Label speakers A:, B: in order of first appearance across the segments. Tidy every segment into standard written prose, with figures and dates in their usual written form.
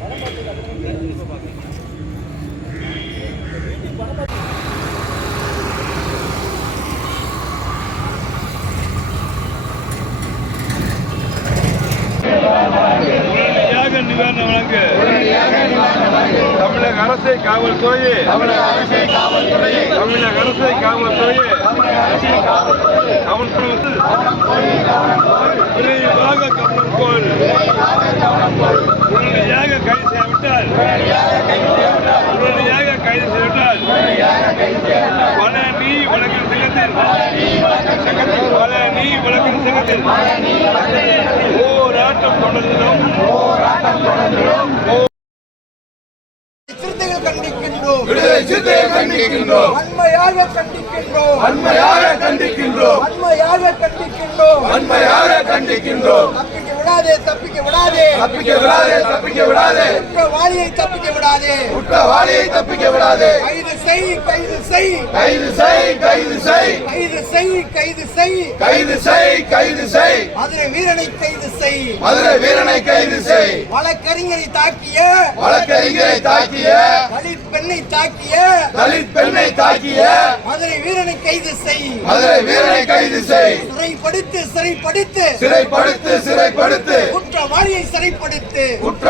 A: நிவாரணம் வழங்க தமிழக அரசை காவல்துறையே தமிழக அரசை காவல்துறையே விரைவாக கவனம் கோல் உடனடியாக கைது செய்யவிட்டால் பழனி வழக்கின் சங்கத்தில் போராட்டம் தொடர்கிறோம்.
B: கண்டிக்கின்றோம், வன்மையாக கண்டிக்கின்றோம். தப்பிக்க விடாதே குற்றவாளியை தப்பிக்க விடாதே கைது செய் மதுரை வீரனை கைது செய் வழக்கறிஞரை தாக்கிய தலித் பெண்ணை தாக்கிய மதுரை வீரனை கைது செய் சிறைப்படுத்து குற்றவாளியை சிறைப்படுத்து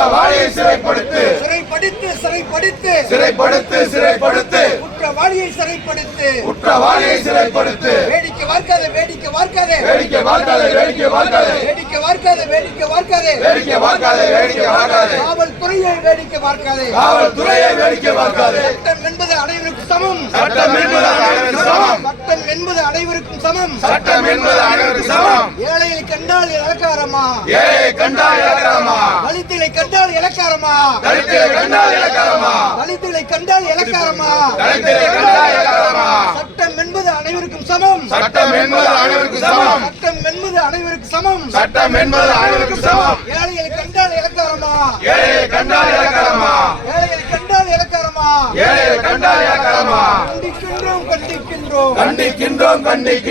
B: குற்றவாளியை சிறைப்படுத்து வேடிக்கை பார்க்காதே காவல்துறையை வேடிக்கை பார்க்காதே சட்டம் என்பது அனைவருக்கும் சமம் ஏழையை கண்டால் இலக்காரமா தலித்துகளை கண்டால் இலக்காரமா சட்டம் என்பது அனைவருக்கும் சமம் ஏழையை கண்டால் இலக்காரமா கண்டிக்கின்றோம்